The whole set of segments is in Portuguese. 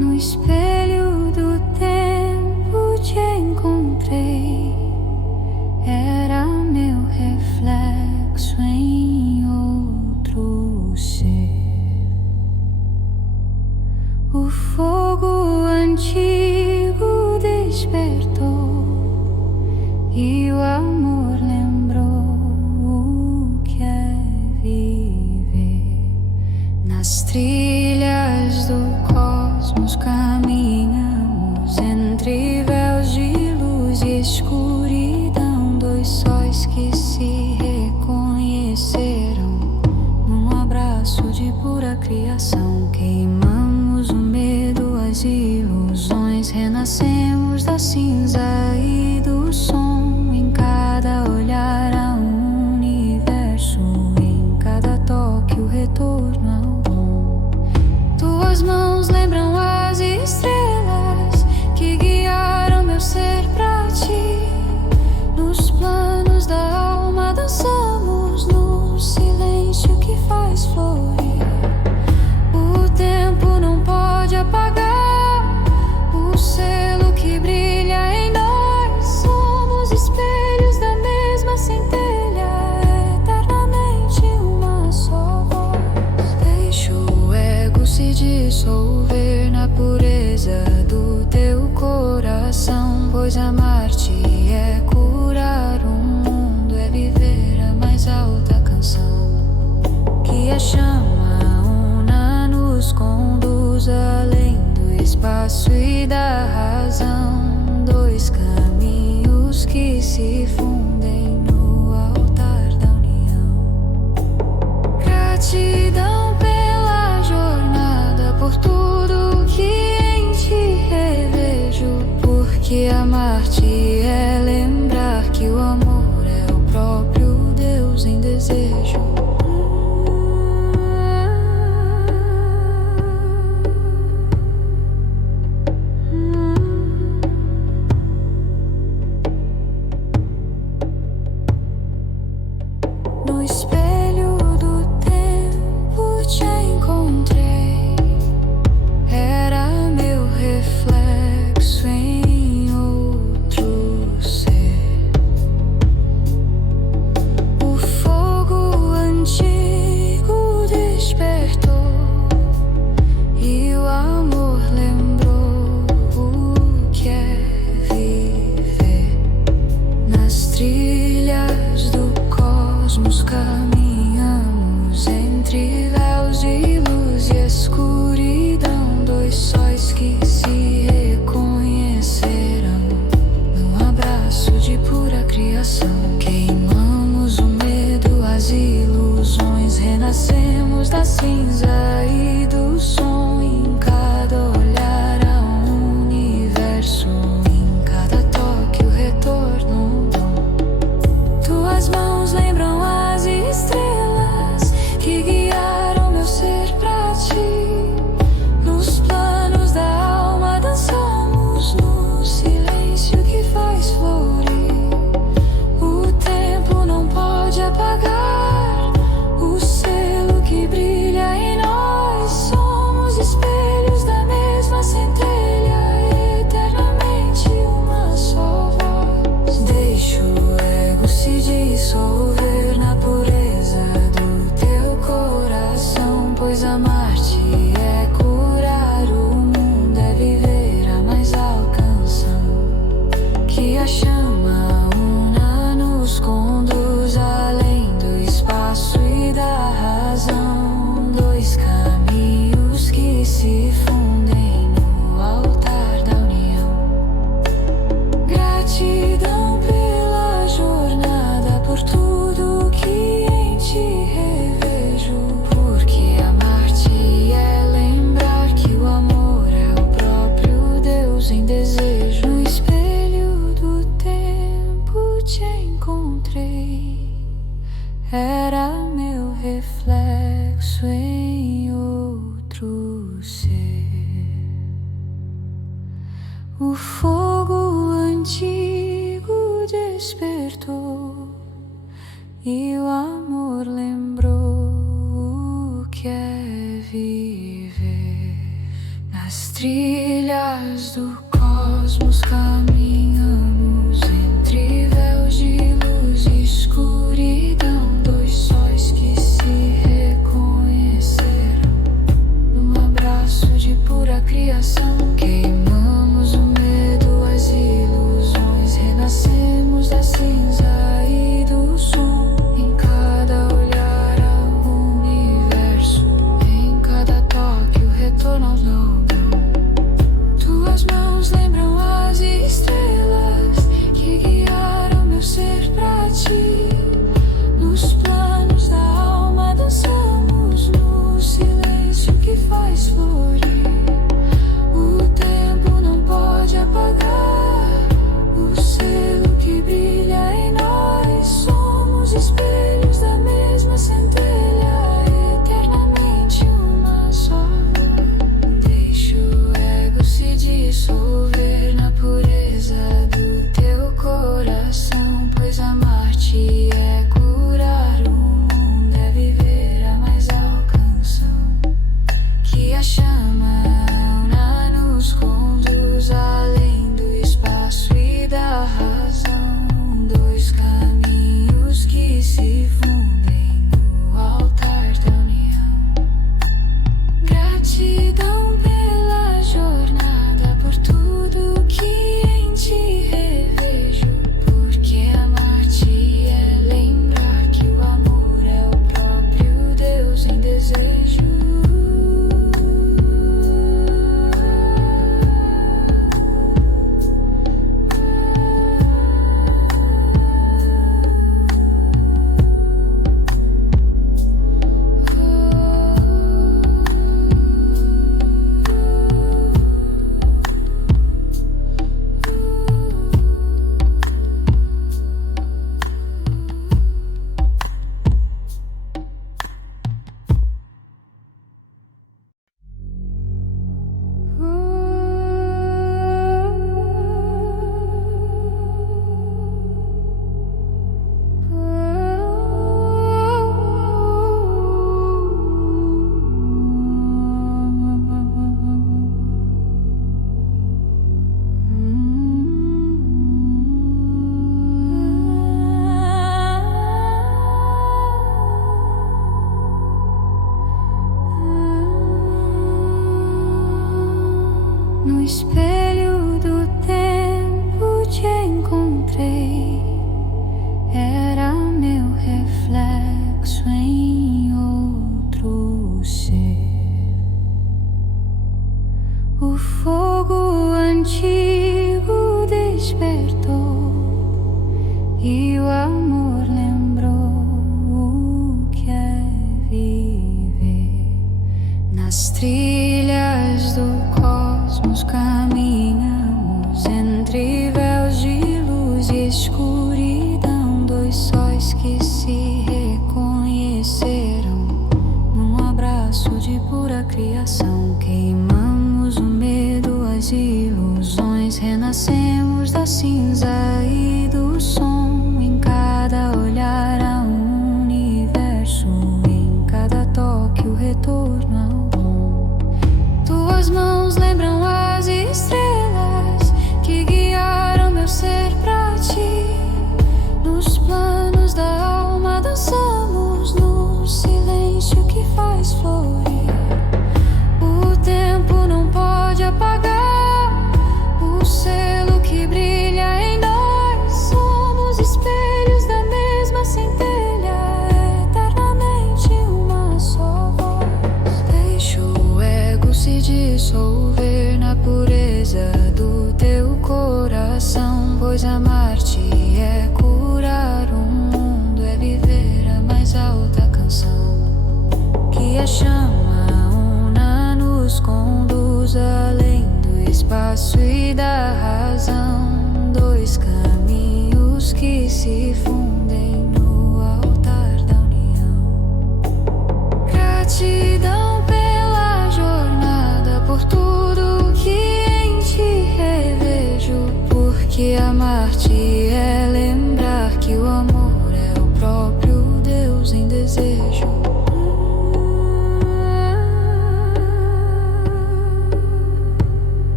No espelho do tempo te encontrei, era meu reflexo em outro ser. O fogo antigo despertou e o amor lembrou o que é viver. Nas trilhas do cosmos caminhamos entre véus de luz e escuridão, dois sóis que se reconheceram num abraço de pura criação. Queimamos o medo, as ilusões, renascemos da cinza e do som. Em cada olhar há um universo, em cada toque o retorno ao bom. Tuas mãos lembram as estrelas que guiaram meu ser pra ti. Nos planos da alma dançamos no silêncio que faz florir. O tempo não pode apagar o selo que brilha em nós. Somos espelhos da mesma centelha, eternamente uma só voz. Deixa o ego se dissolver na pureza do teu coração, pois amar-te é curar o mundo, é viver a mais alta canção. Que a chama una nos conduz além do espaço e da razão, dois caminhos que se fundem no altar da união. Gratidão pela jornada, por tudo que em ti revejo, porque amar-te é lembrar que o amor é o próprio Deus em desejo. No espelho do tempo te encontrei, era meu reflexo em outro ser. O fogo antigo despertou e o amor lembrou o que é viver. Nas trilhas do cosmos caminhamos entre véus de luz e escuridão, dois sóis que se reconheceram num abraço de pura criação. Queimamos o medo, as ilusões, renascemos da cinza e do som. Em cada olhar há um universo, em cada toque o retorno bom. Tuas mãos lembram as estrelas que guiaram meu ser pra ti. Nos planos da alma dançamos no silêncio que faz florir. O tempo não pode apagar o selo que brilha em nós. Somos espelhos da mesma centelha, eternamente uma só voz. Deixa o ego se dissolver na pureza do teu coração, pois amar-te é curar o mundo, é viver a mais alta canção. Que a chama una nos conduz além do espaço e da razão, dois caminhos que se fundem no altar da união. Gratidão pela jornada, por tudo que em ti revejo, porque amar-te é lembrar que o amor é o próprio Deus em desejo. No espelho do tempo te encontrei, era meu reflexo em outro ser. O fogo antigo despertou e o amor lembrou o que é viver. Nas Nas trilhas do cosmos caminhamos entre véus de luz e escuridão, dois sóis que se reconheceram num abraço de pura criação. Queimamos o medo, as ilusões, renascemos da cinza e do som. Em cada olhar ao universo, em cada toque o retorno ao não. Tuas mãos lembram as estrelas que guiaram meu ser pra ti. Nos planos da alma dançamos no silêncio que faz florir. O tempo não pode apagar o selo que brilha em nós. Somos espelhos da mesma centelha, eternamente uma só. Deixa o ego se dissolver na pureza do teu coração, pois amar-te é curar o mundo, é viver a mais alcanção. Que a chama una nos conduz além do espaço e da razão, dois caminhos que se fundem no altar da união. Gratidão pela jornada, por tudo que em ti revejo, porque amar-te é lembrar que o amor é o próprio Deus em desejo. No espelho do tempo te encontrei, era meu reflexo em outro ser. O fogo antigo despertou e o amor lembrou o que é viver. Nas trilhas do cosmos caminhamos entre véus de luz e escuridão, dois sóis que se reconheceram num abraço de pura criação. Queimamos o medo, as ilusões, renascemos da cinza e do som. Em cada olhar há um universo, em cada toque o retorno ao bom. Tuas mãos lembram as estrelas que guiaram meu ser pra ti. Nos planos da alma dançamos no silêncio que faz florir. O tempo não pode apagar o selo que brilha em nós. Somos espelhos da mesma centelha, eternamente uma só voz. Deixa o ego se dissolver na pureza do teu coração, pois amar-te é curar o mundo, é viver a mais alta canção. Que a chama una nos conduz além do espaço e da razão, dois caminhos que se fundem no altar da união. Gratidão pela jornada, por tudo que em ti revejo, porque amar-te é lembrar que o amor é o próprio Deus em desejo.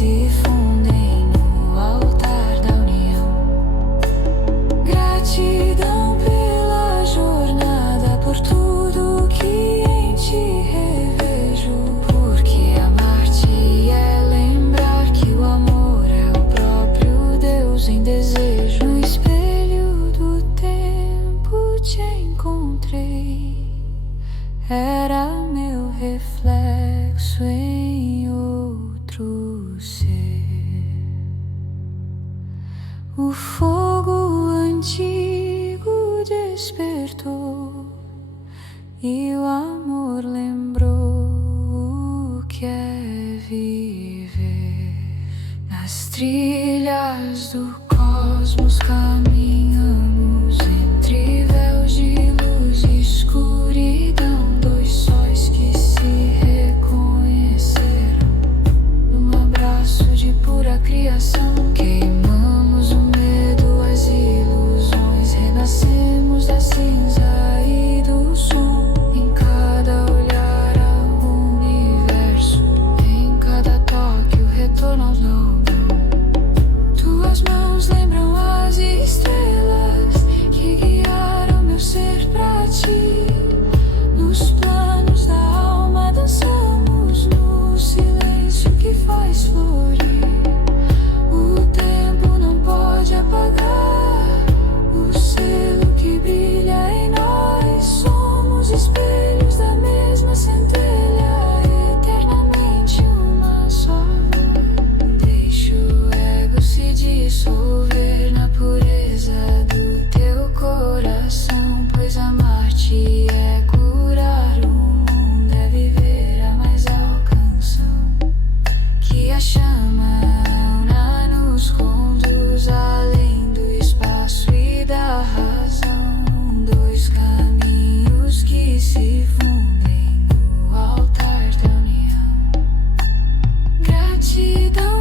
se fundem no altar da união. Gratidão pela jornada, por tudo que em ti revejo, porque amar-te é lembrar que o amor é o próprio Deus em desejo. No espelho do tempo te encontrei, era meu reflexo em outro ser. O fogo antigo despertou e o amor lembrou o que é viver. Nas trilhas do cosmos caminhamos entre véus de luz e escuridão, dois sóis que se reconheceram num abraço de pura criação. Queimamos o medo, as ilusões, renascemos da cinza e do som. Em cada olhar há um universo, em cada toque o retorno ao dom. Tuas mãos lembram as estrelas que guiaram meu ser pra ti. Nos planos da alma dançamos no silêncio que faz florir. O tempo não pode apagar o selo que brilha em nós. Somos espelhos da mesma centelha, eternamente uma só. Deixa o ego se dissolver na pureza do teu coração, pois amar-te é curar o mundo, é viver a mais alcanção. Que a chama una nos conduz além do espaço e da razão, dois caminhos que se fundem no altar da união. Gratidão